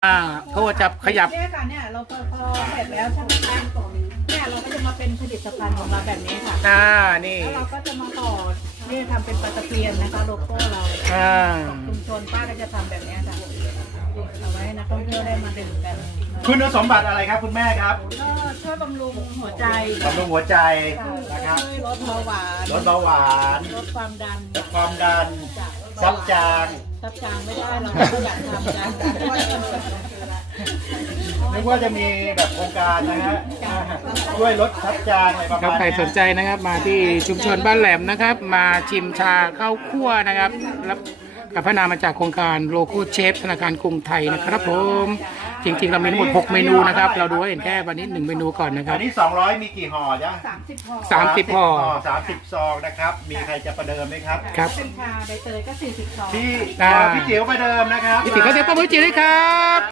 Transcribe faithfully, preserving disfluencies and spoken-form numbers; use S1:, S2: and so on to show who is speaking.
S1: อ่าเขาจะขยับ
S2: เนี่ยค่ะเนี่ยเราพอพอเสร็จแล้วใช่ไหมคะเนี่ยเราก็จะมาเป็นผลิตภัณฑ์ของเราแบบนี้ค่ะ
S1: อ่านี่
S2: แล้วเราก็จะมาต่อเนี่ยทำเป็นปลาตะเพียนนะคะโลโก้เรา
S1: อ่า
S2: ชุมชนป้าก็จะทำแบบนี้ค่ะเอาไว้ให้นักท่องเที่ยวได้มาดื่มกัน
S3: คุณสมบัติอะไรครับคุณแม่ครับ
S2: ก็ช่วยบำรุงหัวใจ
S3: บำรุงหัวใจ
S2: ค่ะ
S3: นะครับ
S2: ช่วยลดเบาหวาน
S3: ลดเบาหวาน
S2: ลดความดัน
S3: ลดความดัน
S2: จาก
S3: ซับจาง
S2: ซับจางไม่ได้เราก็อยากทำกัน
S3: นึกว่าจะมีแบบโครงการนะฮะช่วยลดซับจางอะไรประ
S1: ครับ
S3: มาณ
S1: ใคร
S3: นี้
S1: สนใจนะครับมาที่ชุมชนบ้านแหลมนะครับ มาชิมชาข้าวคั่วนะครับรับกับพระนามมาจากโครงการโลโก้เชฟธนาคารกรุงไทยนะครับผมจริงๆเรามีทั้งหมดหกเมนูนะครับเราดูให้เห็นแค่วันนี้หนึ่งเมนูก่อนนะครั
S3: อั
S1: บ
S3: นนี้สองร้อยมีกี่ห่อจ๊ะ
S2: สามสิบห่อ
S1: สามสิบห่อ
S3: สามสิบซองนะครับ มีใครจะประเดิมไหมครับ
S1: ครับ
S2: เป็นชาใบเตยก็สี่สิบสอง
S3: พี่
S1: อ่า
S3: พี่จิ๋วประเดิมนะครับ
S1: พี่ติ๋วเขาเสียงปรบมือจีด้วยครับ